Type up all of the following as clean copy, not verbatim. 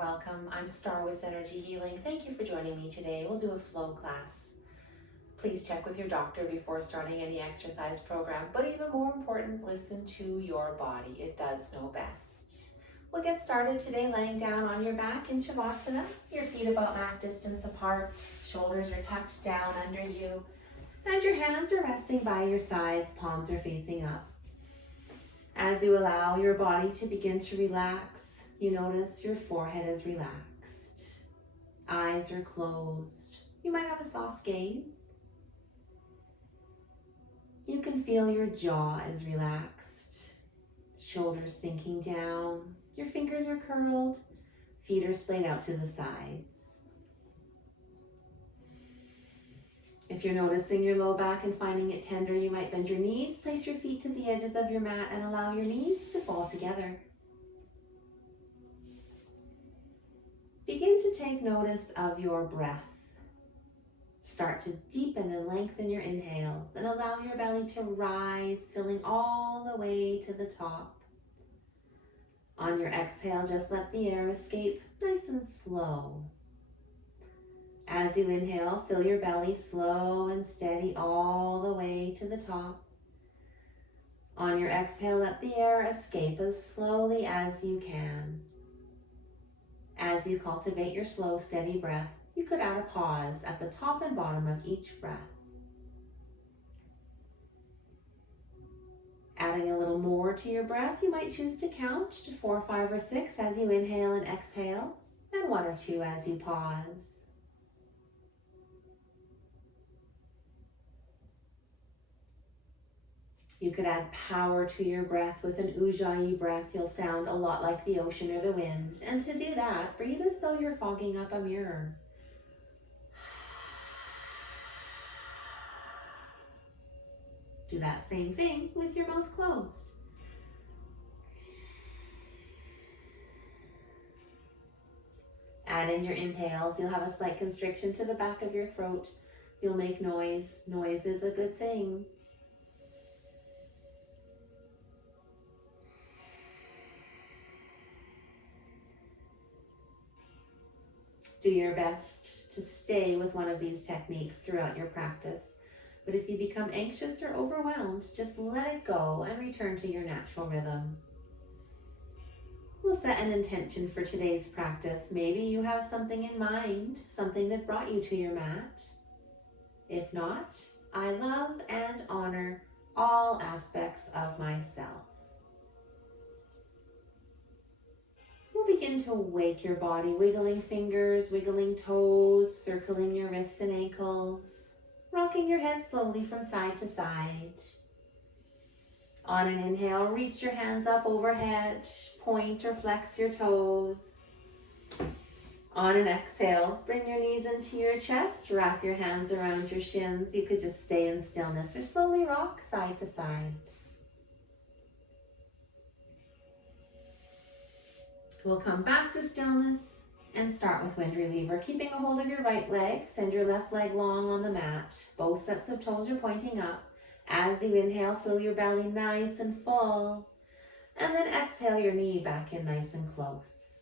welcome. I'm Star with Energy Healing. Thank you for joining me today. We'll do a flow class. Please check with your doctor before starting any exercise program, but even more important, listen to your body. It does know best. We'll get started today laying down on your back in Shavasana. Your feet about mat distance apart, shoulders are tucked down under you, and your hands are resting by your sides, palms are facing up. As you allow your body to begin to relax, you notice your forehead is relaxed. Eyes are closed. You might have a soft gaze. You can feel your jaw is relaxed. Shoulders sinking down. Your fingers are curled. Feet are splayed out to the sides. If you're noticing your low back and finding it tender, you might bend your knees, place your feet to the edges of your mat, and allow your knees to fall together. Begin to take notice of your breath. Start to deepen and lengthen your inhales and allow your belly to rise, filling all the way to the top. On your exhale, just let the air escape nice and slow. As you inhale, fill your belly slow and steady all the way to the top. On your exhale, let the air escape as slowly as you can. As you cultivate your slow, steady breath, you could add a pause at the top and bottom of each breath. Adding a little more to your breath, you might choose to count to 4, 5, or 6 as you inhale and exhale, and 1 or 2 as you pause. You could add power to your breath with an Ujjayi breath. You'll sound a lot like the ocean or the wind. And to do that, breathe as though you're fogging up a mirror. Do that same thing with your mouth closed. Add in your inhales. You'll have a slight constriction to the back of your throat. You'll make noise. Noise is a good thing. Do your best to stay with one of these techniques throughout your practice. But if you become anxious or overwhelmed, just let it go and return to your natural rhythm. We'll set an intention for today's practice. Maybe you have something in mind, something that brought you to your mat. If not, I love and honor all aspects of myself. We'll begin to wake your body, wiggling fingers, wiggling toes, circling your wrists and ankles, rocking your head slowly from side to side. On an inhale, reach your hands up overhead, point or flex your toes. On an exhale, bring your knees into your chest, wrap your hands around your shins. You could just stay in stillness or slowly rock side to side. We'll come back to stillness and start with wind reliever. Keeping a hold of your right leg, send your left leg long on the mat. Both sets of toes are pointing up. As you inhale, fill your belly nice and full. And then exhale your knee back in nice and close.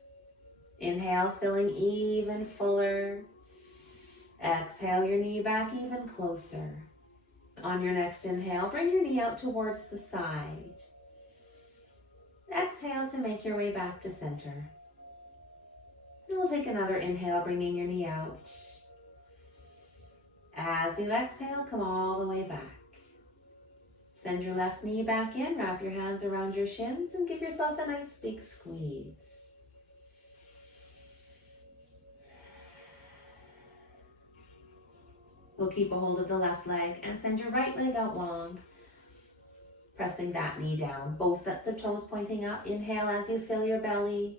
Inhale, filling even fuller. Exhale your knee back even closer. On your next inhale, bring your knee out towards the side. Exhale to make your way back to center. And we'll take another inhale, bringing your knee out. As you exhale, come all the way back. Send your left knee back in, wrap your hands around your shins, and give yourself a nice big squeeze. We'll keep a hold of the left leg and send your right leg out long, pressing that knee down. Both sets of toes pointing up. Inhale as you fill your belly.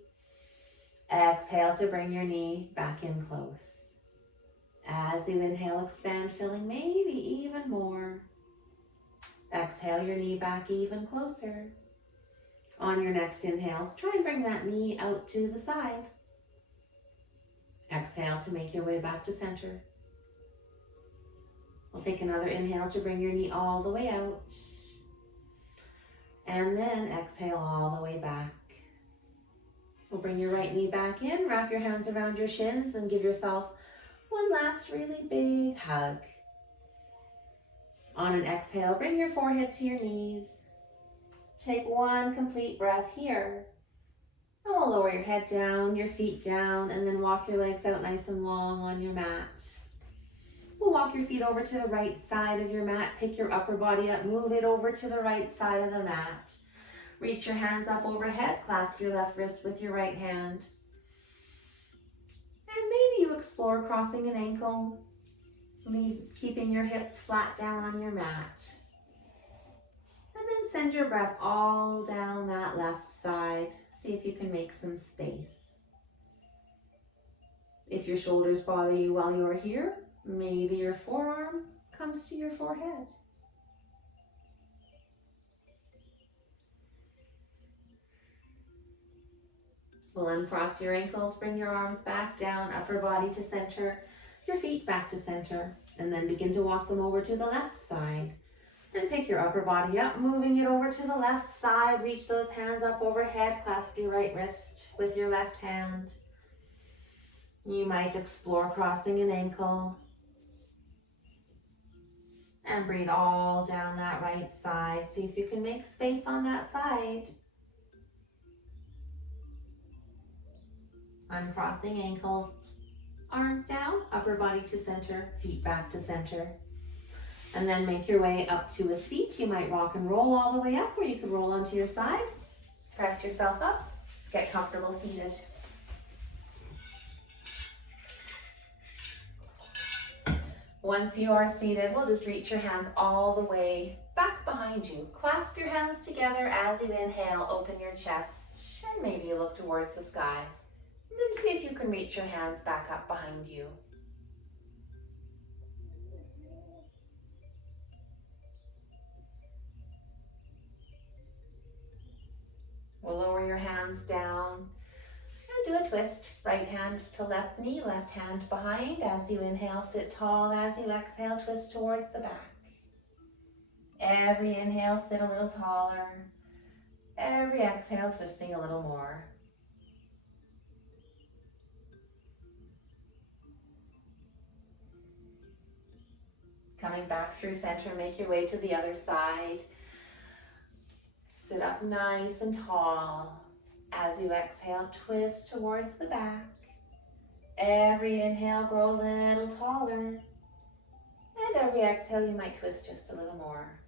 Exhale to bring your knee back in close. As you inhale, expand, filling maybe even more. Exhale your knee back even closer. On your next inhale, try and bring that knee out to the side. Exhale to make your way back to center. We'll take another inhale to bring your knee all the way out. And then exhale all the way back. We'll bring your right knee back in, wrap your hands around your shins, and give yourself one last really big hug. On an exhale, bring your forehead to your knees. Take one complete breath here. And we'll lower your head down, your feet down, and then walk your legs out nice and long on your mat. We'll walk your feet over to the right side of your mat. Pick your upper body up, move it over to the right side of the mat. Reach your hands up overhead, clasp your left wrist with your right hand. And maybe you explore crossing an ankle, keeping your hips flat down on your mat. And then send your breath all down that left side. See if you can make some space. If your shoulders bother you while you're here, maybe your forearm comes to your forehead. We'll uncross your ankles, bring your arms back down, upper body to center, your feet back to center, and then begin to walk them over to the left side. And pick your upper body up, moving it over to the left side. Reach those hands up overhead, clasp your right wrist with your left hand. You might explore crossing an ankle. And breathe all down that right side. See if you can make space on that side. Uncrossing ankles, arms down, upper body to center, feet back to center. And then make your way up to a seat. You might rock and roll all the way up, or you could roll onto your side. Press yourself up, get comfortable seated. Once you are seated, we'll just reach your hands all the way back behind you. Clasp your hands together as you inhale, open your chest, and maybe you look towards the sky. And then see if you can reach your hands back up behind you. We'll lower your hands down and do a twist. Right hand to left knee, left hand behind. As you inhale, sit tall. As you exhale, twist towards the back. Every inhale, sit a little taller. Every exhale, twisting a little more. Coming back through center, make your way to the other side. Sit up nice and tall. As you exhale, twist towards the back. Every inhale, grow a little taller. And every exhale, you might twist just a little more.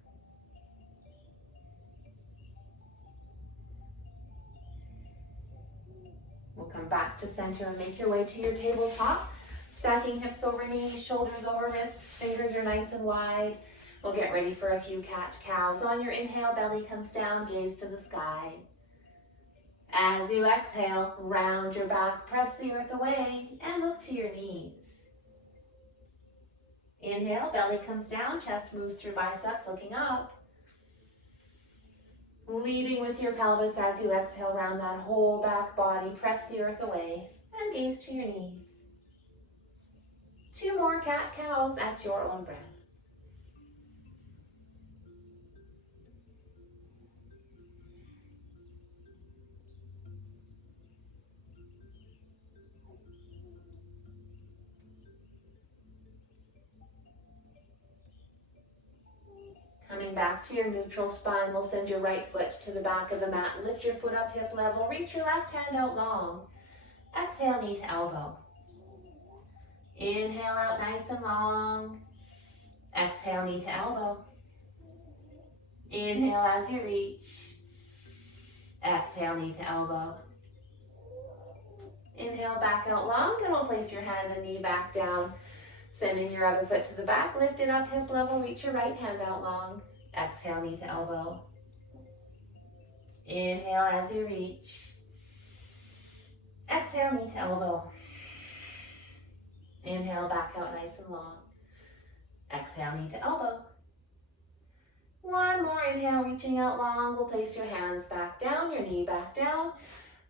We'll come back to center and make your way to your tabletop. Stacking hips over knees, shoulders over wrists, fingers are nice and wide. We'll get ready for a few cat-cows. On your inhale, belly comes down, gaze to the sky. As you exhale, round your back, press the earth away, and look to your knees. Inhale, belly comes down, chest moves through biceps, looking up. Leading with your pelvis as you exhale, round that whole back body, press the earth away, and gaze to your knees. 2 more cat-cows at your own breath. Coming back to your neutral spine, we'll send your right foot to the back of the mat. Lift your foot up hip level. Reach your left hand out long. Exhale, knee to elbow. Inhale out nice and long. Exhale, knee to elbow. Inhale as you reach. Exhale, knee to elbow. Inhale back out long, and we'll place your hand and knee back down. Sending your other foot to the back, lift it up hip level, reach your right hand out long. Exhale, knee to elbow. Inhale as you reach. Exhale, knee to elbow. Inhale, back out nice and long. Exhale, knee to elbow. One more inhale, reaching out long. We'll place your hands back down, your knee back down. And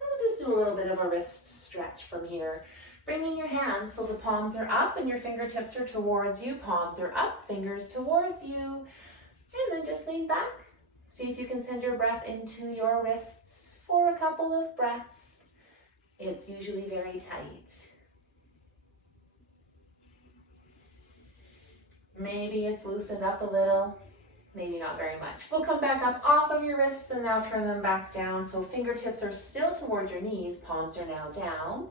we'll just do a little bit of a wrist stretch from here. Bringing your hands so the palms are up and your fingertips are towards you. Palms are up, fingers towards you. And then just lean back. See if you can send your breath into your wrists for a couple of breaths. It's usually very tight. Maybe it's loosened up a little, maybe not very much. We'll come back up off of your wrists and now turn them back down. So fingertips are still towards your knees, palms are now down.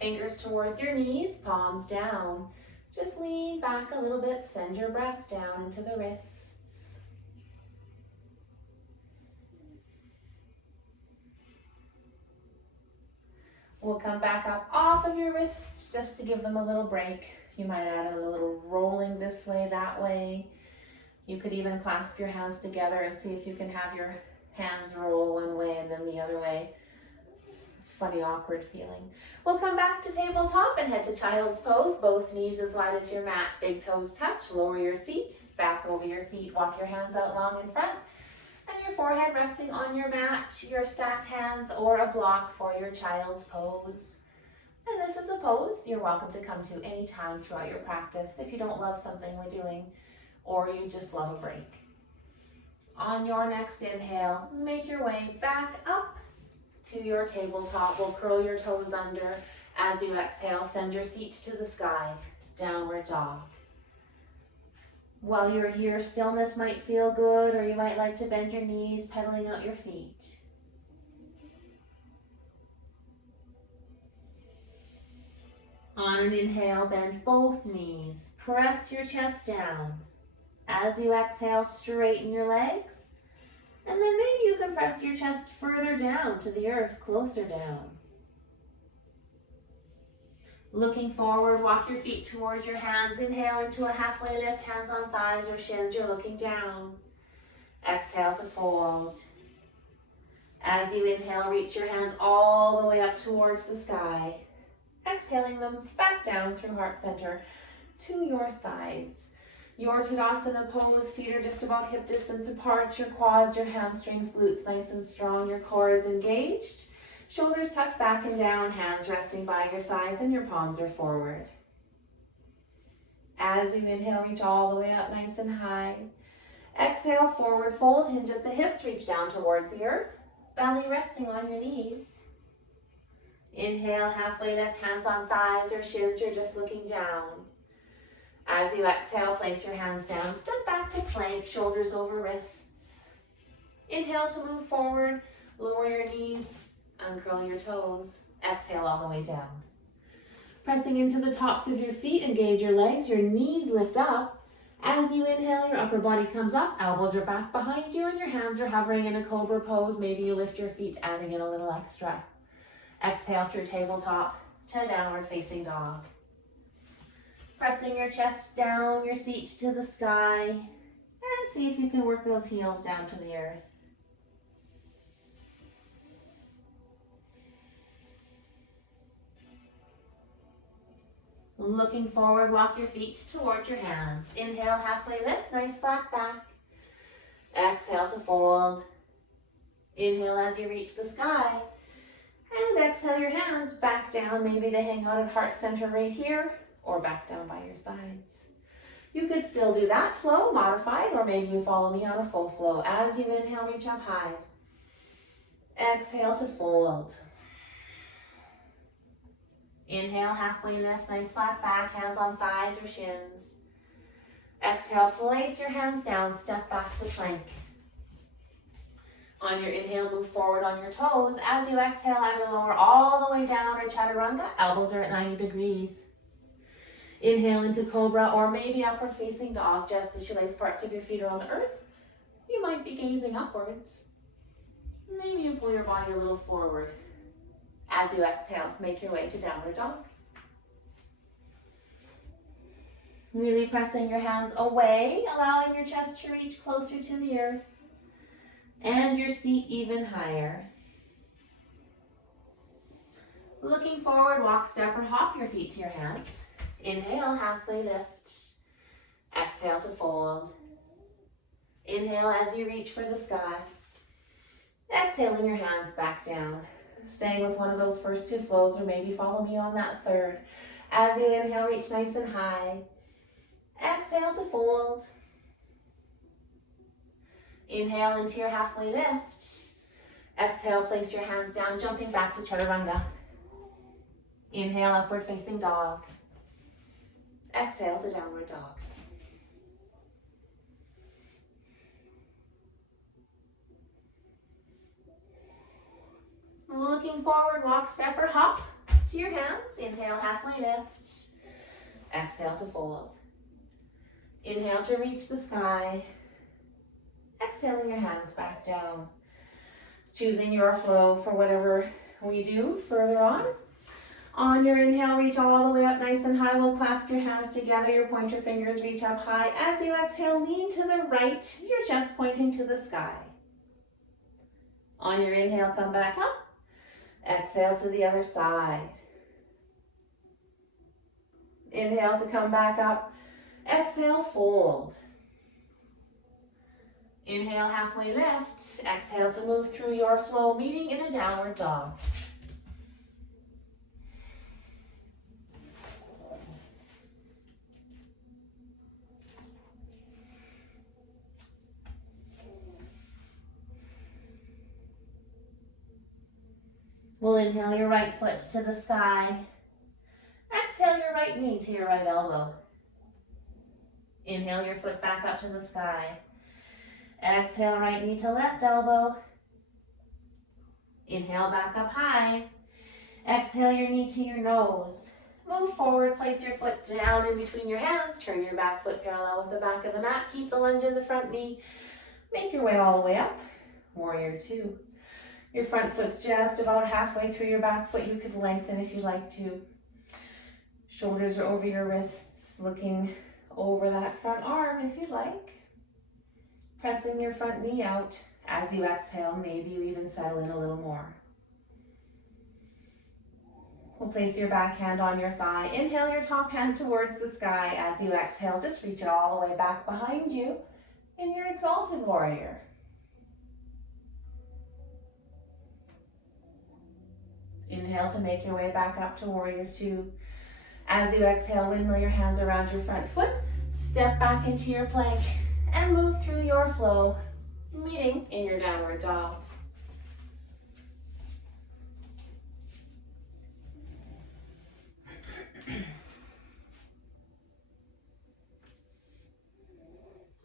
Fingers towards your knees, palms down. Just lean back a little bit, send your breath down into the wrists. We'll come back up off of your wrists just to give them a little break. You might add a little rolling this way, that way. You could even clasp your hands together and see if you can have your hands roll one way and then the other way. It's a funny, awkward feeling. We'll come back to tabletop and head to child's pose. Both knees as wide as your mat, big toes touch. Lower your seat, back over your feet. Walk your hands out long in front. And your forehead resting on your mat, your stacked hands, or a block for your child's pose. And this is a pose you're welcome to come to any time throughout your practice if you don't love something we're doing or you just love a break. On your next inhale, make your way back up to your tabletop. We'll curl your toes under. As you exhale, send your seat to the sky, downward dog. While you're here, stillness might feel good, or you might like to bend your knees, pedaling out your feet. On an inhale, bend both knees. Press your chest down. As you exhale, straighten your legs. And then maybe you can press your chest further down to the earth, closer down. Looking forward, walk your feet towards your hands. Inhale into a halfway lift, hands on thighs or shins. You're looking down. Exhale to fold. As you inhale, reach your hands all the way up towards the sky. Exhaling them back down through heart center to your sides. Your Tadasana pose, feet are just about hip distance apart. Your quads, your hamstrings, glutes nice and strong. Your core is engaged. Shoulders tucked back and down, hands resting by your sides, and your palms are forward. As you inhale, reach all the way up nice and high. Exhale, forward fold, hinge at the hips, reach down towards the earth. Belly resting on your knees. Inhale, halfway lift, hands on thighs or shins, you're just looking down. As you exhale, place your hands down, step back to plank, shoulders over wrists. Inhale to move forward, lower your knees, uncurl your toes. Exhale all the way down. Pressing into the tops of your feet, engage your legs, your knees lift up. As you inhale, your upper body comes up, elbows are back behind you, and your hands are hovering in a cobra pose. Maybe you lift your feet, adding in a little extra. Exhale through tabletop to downward facing dog. Pressing your chest down, your seat to the sky, and see if you can work those heels down to the earth. Looking forward, walk your feet towards your hands. Inhale, halfway lift, nice flat back. Exhale to fold. Inhale as you reach the sky. And exhale your hands back down. Maybe they hang out at heart center right here or back down by your sides. You could still do that flow, modified, or maybe you follow me on a full flow. As you inhale, reach up high. Exhale to fold. Inhale, halfway lift, nice flat back, hands on thighs or shins. Exhale, place your hands down, step back to plank. On your inhale, move forward on your toes. As you exhale, either lower all the way down or chaturanga, elbows are at 90 degrees. Inhale into cobra or maybe upward facing dog, just the shoelace parts of your feet are on the earth. You might be gazing upwards. Maybe you pull your body a little forward. As you exhale, make your way to downward dog. Really pressing your hands away, allowing your chest to reach closer to the earth and your seat even higher. Looking forward, walk, step, or hop your feet to your hands. Inhale, halfway lift. Exhale to fold. Inhale as you reach for the sky. Exhaling your hands back down. Staying with one of those first two flows, or maybe follow me on that third. As you inhale, reach nice and high. Exhale to fold. Inhale into your halfway lift. Exhale, place your hands down, jumping back to chaturanga. Inhale, upward facing dog. Exhale to downward dog. Looking forward, walk, step, or hop to your hands. Inhale, halfway lift. Exhale to fold. Inhale to reach the sky. Exhaling your hands back down. Choosing your flow for whatever we do further on. On your inhale, reach all the way up nice and high. We'll clasp your hands together. Your pointer fingers reach up high. As you exhale, lean to the right. Your chest pointing to the sky. On your inhale, come back up. Exhale to the other side. Inhale to come back up. Exhale, fold. Inhale, halfway lift. Exhale to move through your flow, meeting in a downward dog. We'll inhale your right foot to the sky. Exhale your right knee to your right elbow. Inhale your foot back up to the sky. Exhale right knee to left elbow. Inhale back up high. Exhale your knee to your nose. Move forward, place your foot down in between your hands. Turn your back foot parallel with the back of the mat. Keep the lunge in the front knee. Make your way all the way up. Warrior two. Your front foot's just about halfway through your back foot. You could lengthen if you'd like to. Shoulders are over your wrists, looking over that front arm if you'd like. Pressing your front knee out as you exhale. Maybe you even settle in a little more. We'll place your back hand on your thigh. Inhale your top hand towards the sky. As you exhale, just reach it all the way back behind you in your exalted warrior. Inhale to make your way back up to warrior two. As you exhale, windmill your hands around your front foot. Step back into your plank and move through your flow, meeting in your downward dog.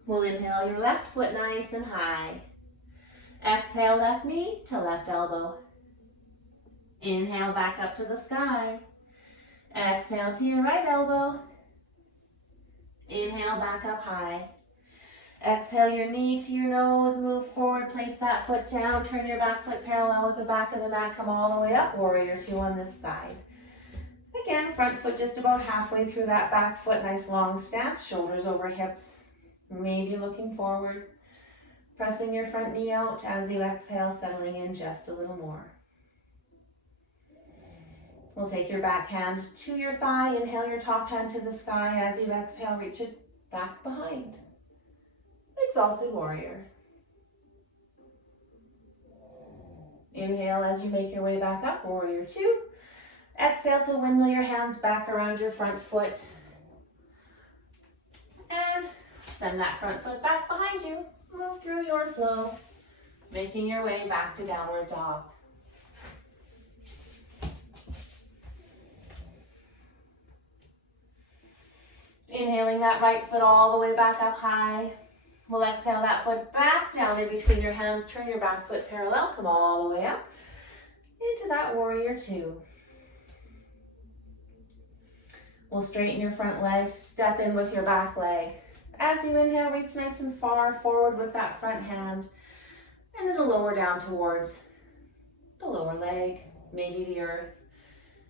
We'll inhale your left foot nice and high. Exhale left knee to left elbow. Inhale back up to the sky. Exhale to your right elbow. Inhale back up high. Exhale your knee to your nose. Move forward, place that foot down. Turn your back foot parallel with the back of the mat. Come all the way up. Warrior two on this side. Again, front foot just about halfway through that back foot. Nice long stance. Shoulders over hips. Maybe looking forward. Pressing your front knee out as you exhale, settling in just a little more. We'll take your back hand to your thigh. Inhale your top hand to the sky. As you exhale, reach it back behind. Exalted warrior. Inhale as you make your way back up, warrior two. Exhale to windmill your hands back around your front foot. And send that front foot back behind you. Move through your flow, making your way back to downward dog. Inhaling that right foot all the way back up high. We'll exhale that foot back down in between your hands. Turn your back foot parallel. Come all the way up into that warrior two. We'll straighten your front legs. Step in with your back leg. As you inhale, reach nice and far forward with that front hand. And it'll lower down towards the lower leg, maybe the earth.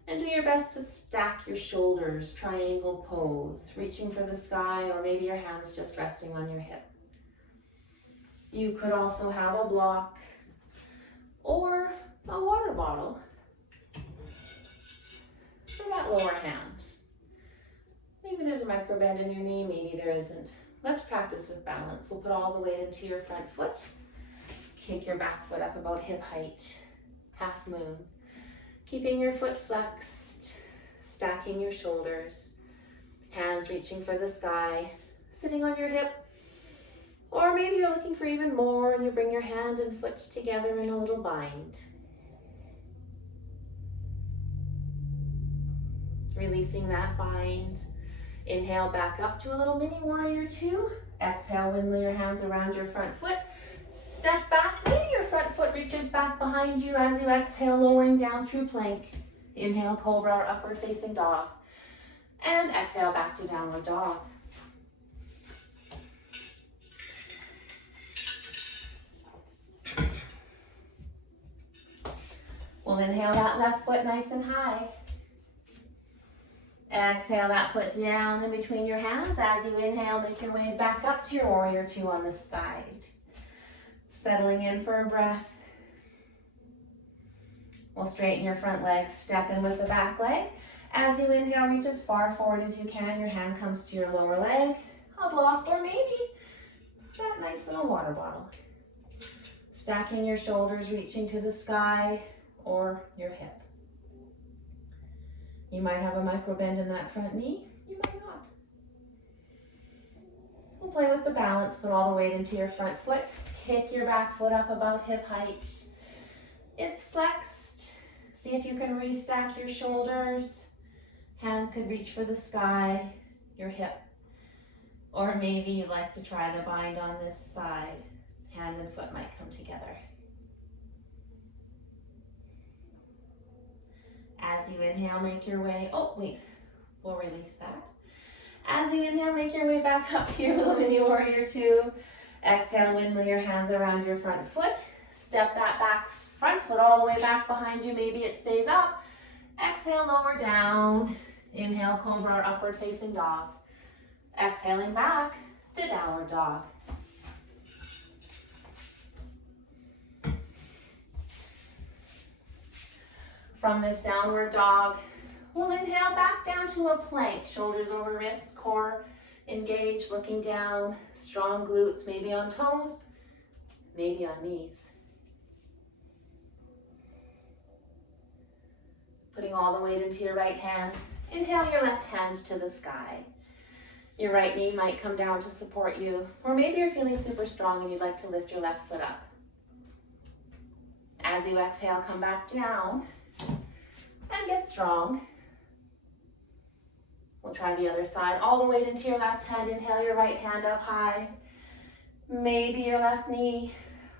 And do your best to stack your shoulders, triangle pose, reaching for the sky, or maybe your hands just resting on your hip. You could also have a block or a water bottle for that lower hand. Maybe there's a micro bend in your knee, maybe there isn't. Let's practice with balance. We'll put all the weight into your front foot. Kick your back foot up about hip height, half moon. Keeping your foot flexed, stacking your shoulders, hands reaching for the sky, sitting on your hip. Or maybe you're looking for even more and you bring your hand and foot together in a little bind. Releasing that bind. Inhale back up to a little mini warrior two. Exhale, windmill your hands around your front foot. Step back, maybe your front foot reaches back behind you as you exhale, lowering down through plank. Inhale, cobra or upward facing dog. And exhale back to downward dog. We'll inhale that left foot nice and high. Exhale that foot down in between your hands. As you inhale, make your way back up to your warrior two on this side. Settling in for a breath. We'll straighten your front leg, step in with the back leg. As you inhale, reach as far forward as you can. Your hand comes to your lower leg, a block, or maybe that nice little water bottle. Stacking your shoulders, reaching to the sky or your hip. You might have a micro bend in that front knee, you might not. We'll play with the balance, put all the weight into your front foot, kick your back foot up about hip height. It's flexed. See if you can restack your shoulders. Hand could reach for the sky, your hip. Or maybe you'd like to try the bind on this side. Hand and foot might come together. As you inhale, make your way, we'll release that. As you inhale, make your way back up to your little mini warrior two. Exhale, windmill your hands around your front foot. Step that back front foot all the way back behind you. Maybe it stays up. Exhale, lower down. Inhale, cobra or upward facing dog. Exhaling back to downward dog. From this downward dog, we'll inhale back down to a plank. Shoulders over wrists, core engaged, looking down. Strong glutes, maybe on toes, maybe on knees. Putting all the weight into your right hand. Inhale your left hand to the sky. Your right knee might come down to support you, or maybe you're feeling super strong and you'd like to lift your left foot up. As you exhale, come back down and get strong. We'll try the other side. All the weight into your left hand. Inhale your right hand up high. Maybe your left knee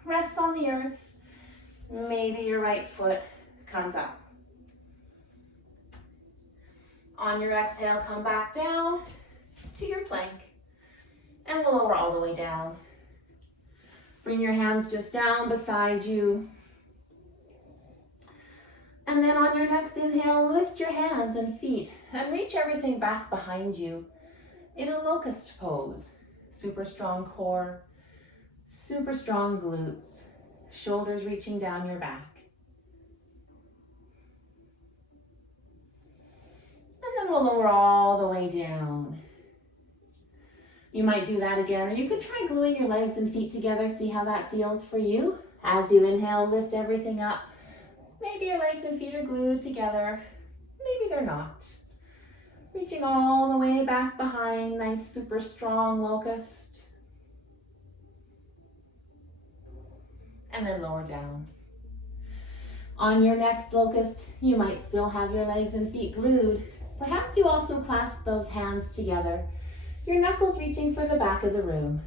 rests on the earth. Maybe your right foot comes up. On your exhale, come back down to your plank. And we'll lower all the way down. Bring your hands just down beside you. And then on your next inhale, lift your hands and feet and reach everything back behind you in a locust pose. Super strong core, super strong glutes, shoulders reaching down your back. And then we'll lower all the way down. You might do that again, or you could try gluing your legs and feet together, see how that feels for you. As you inhale, lift everything up. Maybe your legs and feet are glued together. Maybe they're not. Reaching all the way back behind, nice super strong locust. And then lower down. On your next locust, you might still have your legs and feet glued. Perhaps you also clasp those hands together, your knuckles reaching for the back of the room.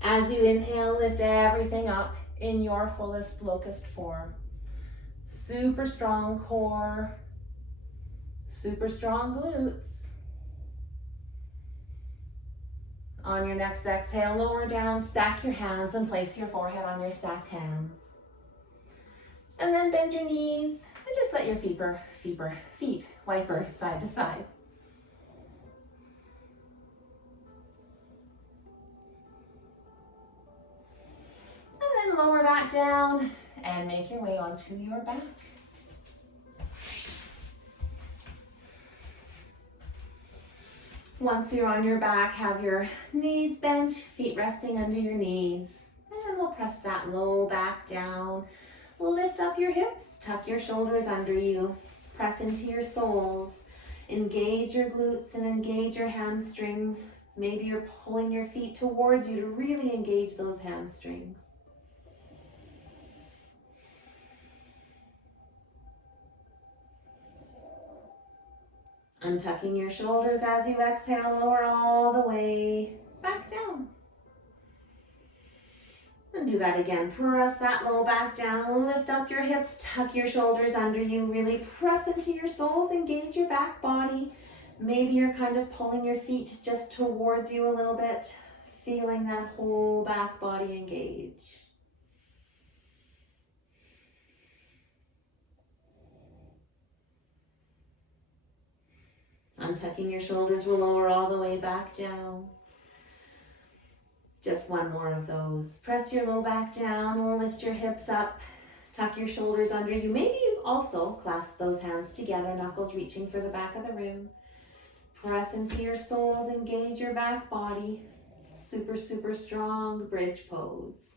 As you inhale, lift everything up in your fullest locust form. Super strong core, super strong glutes. On your next exhale, lower down, stack your hands and place your forehead on your stacked hands. And then bend your knees and just let your feet wiper side to side. And then lower that down and make your way onto your back. Once you're on your back, have your knees bent, feet resting under your knees. And then we'll press that low back down. We'll lift up your hips, tuck your shoulders under you, press into your soles. Engage your glutes and engage your hamstrings. Maybe you're pulling your feet towards you to really engage those hamstrings. Untucking your shoulders as you exhale, lower all the way back down. And do that again. Press that low back down, lift up your hips, tuck your shoulders under you, really press into your soles, engage your back body. Maybe you're kind of pulling your feet just towards you a little bit, feeling that whole back body engage. Untucking your shoulders will lower all the way back down. Just one more of those. Press your low back down, lift your hips up, tuck your shoulders under you. Maybe you also clasp those hands together, knuckles reaching for the back of the room. Press into your soles, engage your back body. Super, super strong bridge pose.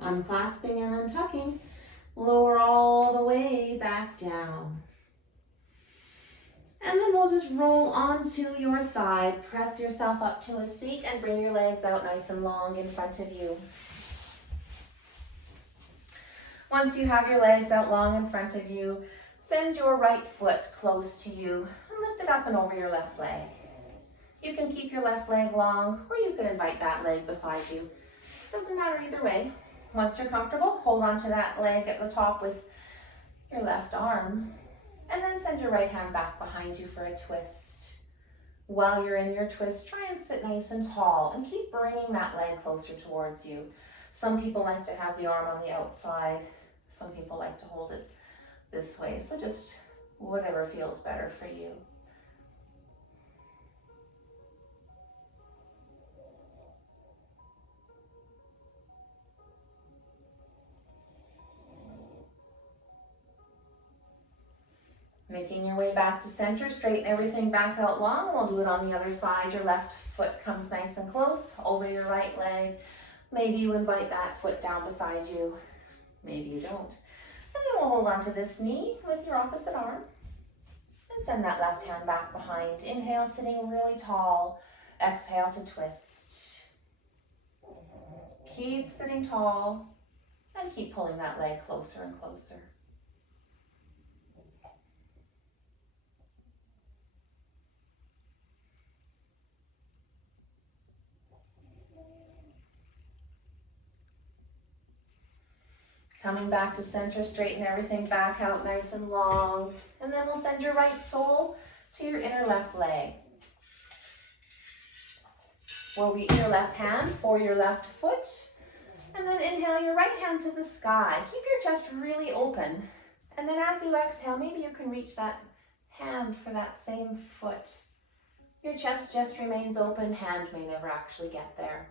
Unclasping and untucking, lower all the way back down. And then we'll just roll onto your side. Press yourself up to a seat and bring your legs out nice and long in front of you. Once you have your legs out long in front of you, send your right foot close to you and lift it up and over your left leg. You can keep your left leg long, or you can invite that leg beside you. Doesn't matter either way. Once you're comfortable, hold on to that leg at the top with your left arm. And then send your right hand back behind you for a twist. While you're in your twist, try and sit nice and tall and keep bringing that leg closer towards you. Some people like to have the arm on the outside. Some people like to hold it this way. So just whatever feels better for you. Making your way back to center, straighten everything back out long. We'll do it on the other side. Your left foot comes nice and close over your right leg. Maybe you invite that foot down beside you. Maybe you don't. And then we'll hold on to this knee with your opposite arm. And send that left hand back behind. Inhale, sitting really tall. Exhale to twist. Keep sitting tall. And keep pulling that leg closer and closer. Coming back to center, straighten everything back out nice and long. And then we'll send your right sole to your inner left leg. We'll reach your left hand for your left foot. And then inhale your right hand to the sky. Keep your chest really open. And then as you exhale, maybe you can reach that hand for that same foot. Your chest just remains open, hand may never actually get there.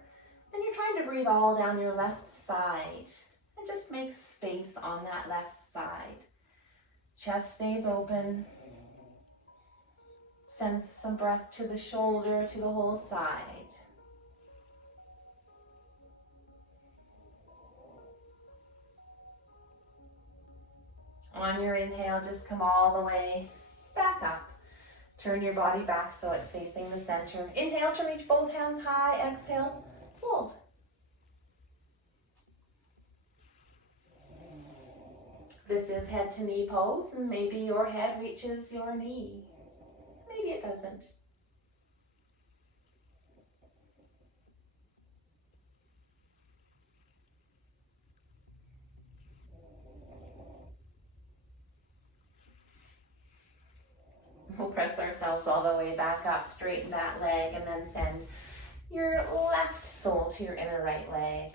And you're trying to breathe all down your left side. And just make space on that left side. Chest stays open. Send some breath to the shoulder, to the whole side. On your inhale, just come all the way back up. Turn your body back so it's facing the center. Inhale to reach both hands high. Exhale, fold. This is head to knee pose. Maybe your head reaches your knee. Maybe it doesn't. We'll press ourselves all the way back up, straighten that leg, and then send your left sole to your inner right leg.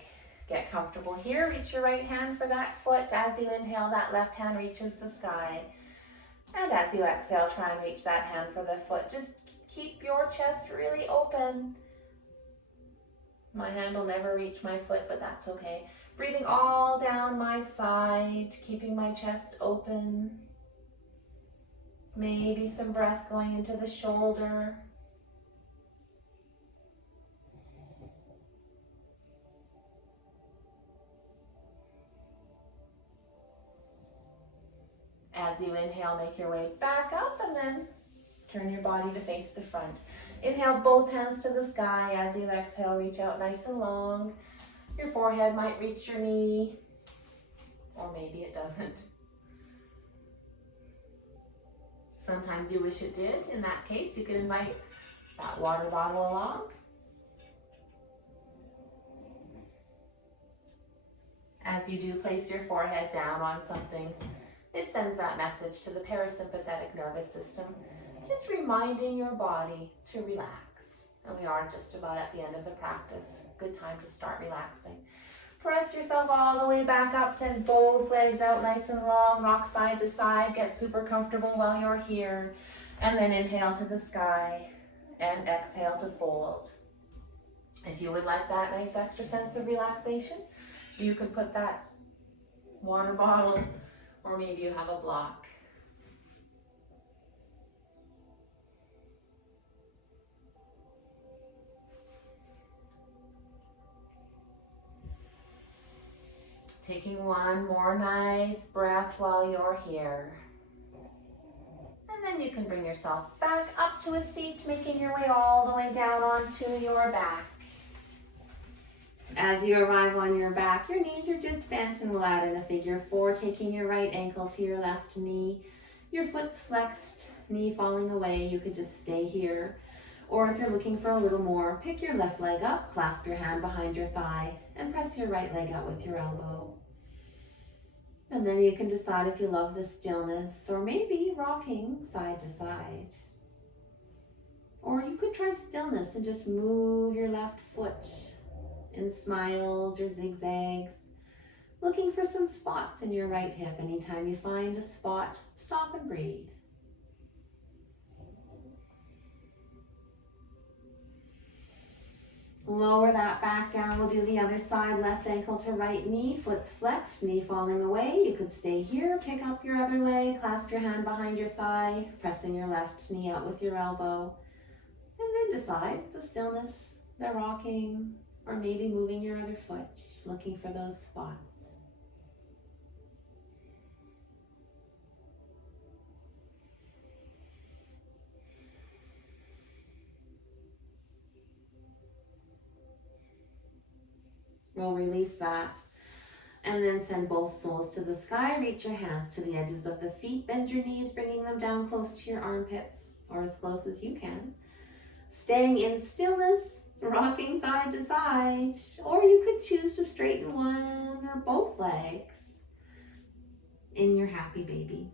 Get comfortable here. Reach your right hand for that foot. As you inhale, that left hand reaches the sky. And as you exhale, try and reach that hand for the foot. Just keep your chest really open. My hand will never reach my foot, but that's okay. Breathing all down my side, keeping my chest open. Maybe some breath going into the shoulder. As you inhale, make your way back up and then turn your body to face the front. Inhale, both hands to the sky. As you exhale, reach out nice and long. Your forehead might reach your knee. or maybe it doesn't. Sometimes you wish it did. In that case, you can invite that water bottle along. As you do place your forehead down on something, it sends that message to the parasympathetic nervous system, just reminding your body to relax. And we are just about at the end of the practice. Good time to start relaxing. Press yourself all the way back up, send both legs out nice and long, rock side to side, get super comfortable while you're here. And then inhale to the sky and exhale to fold. If you would like that nice extra sense of relaxation, you could put that water bottle, or maybe you have a block. Taking one more nice breath while you're here. And then you can bring yourself back up to a seat, making your way all the way down onto your back. As you arrive on your back, your knees are just bent and we'll add in a figure 4, taking your right ankle to your left knee. Your foot's flexed, knee falling away. You could just stay here. Or if you're looking for a little more, pick your left leg up, clasp your hand behind your thigh, and press your right leg out with your elbow. And then you can decide if you love the stillness, or maybe rocking side to side. Or you could try stillness and just move your left foot in smiles or zigzags, looking for some spots in your right hip. Anytime you find a spot, stop and breathe. Lower that back down. We'll do the other side, left ankle to right knee, foot's flexed, knee falling away. You could stay here, pick up your other leg, clasp your hand behind your thigh, pressing your left knee out with your elbow, and then decide the stillness, the rocking, or maybe moving your other foot, looking for those spots. We'll release that and then send both soles to the sky. Reach your hands to the edges of the feet. Bend your knees, bringing them down close to your armpits, or as close as you can. Staying in stillness, rocking side to side, or you could choose to straighten one or both legs in your happy baby.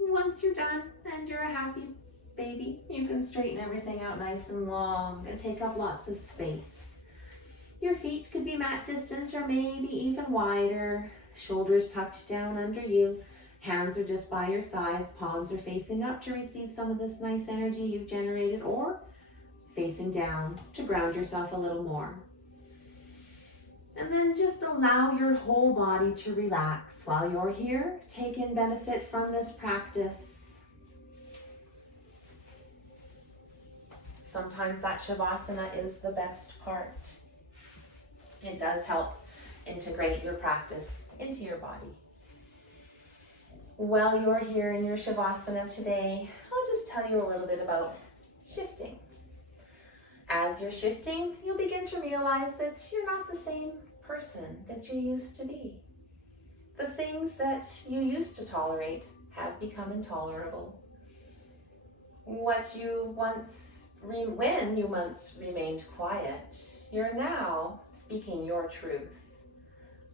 Once you're done and you're a happy baby, you can straighten everything out nice and long and take up lots of space. Your feet could be mat distance or maybe even wider, shoulders tucked down under you. Hands are just by your sides, palms are facing up to receive some of this nice energy you've generated, or facing down to ground yourself a little more. And then just allow your whole body to relax while you're here. Take in benefit from this practice. Sometimes that Shavasana is the best part. It does help integrate your practice into your body. While you're here in your Shavasana today, I'll just tell you a little bit about shifting. As you're shifting, you'll begin to realize that you're not the same person that you used to be. The things that you used to tolerate have become intolerable. When you once remained quiet, you're now speaking your truth.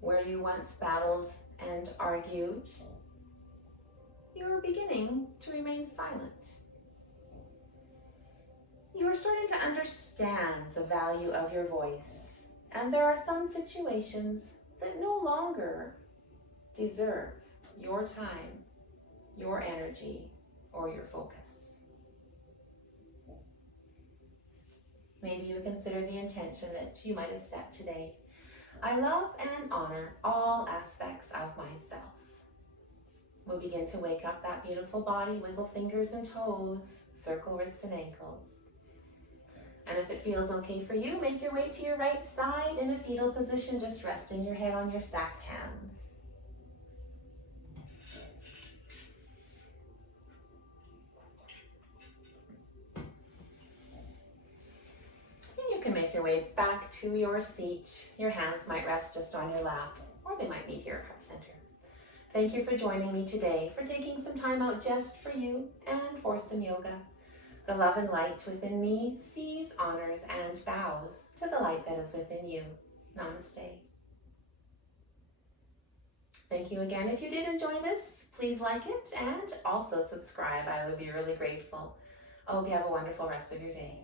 Where you once battled and argued, you're beginning to remain silent. You're starting to understand the value of your voice, and there are some situations that no longer deserve your time, your energy, or your focus. Maybe you consider the intention that you might have set today. I love and honor all aspects of myself. We'll begin to wake up that beautiful body, wiggle fingers and toes, circle wrists and ankles. And if it feels okay for you, make your way to your right side in a fetal position, just resting your head on your stacked hands. You can make your way back to your seat. Your hands might rest just on your lap, or they might meet here at heart center. Thank you for joining me today, for taking some time out just for you and for some yoga. The love and light within me sees, honors, and bows to the light that is within you. Namaste. Thank you again. If you did enjoy this, please like it and also subscribe. I would be really grateful. I hope you have a wonderful rest of your day.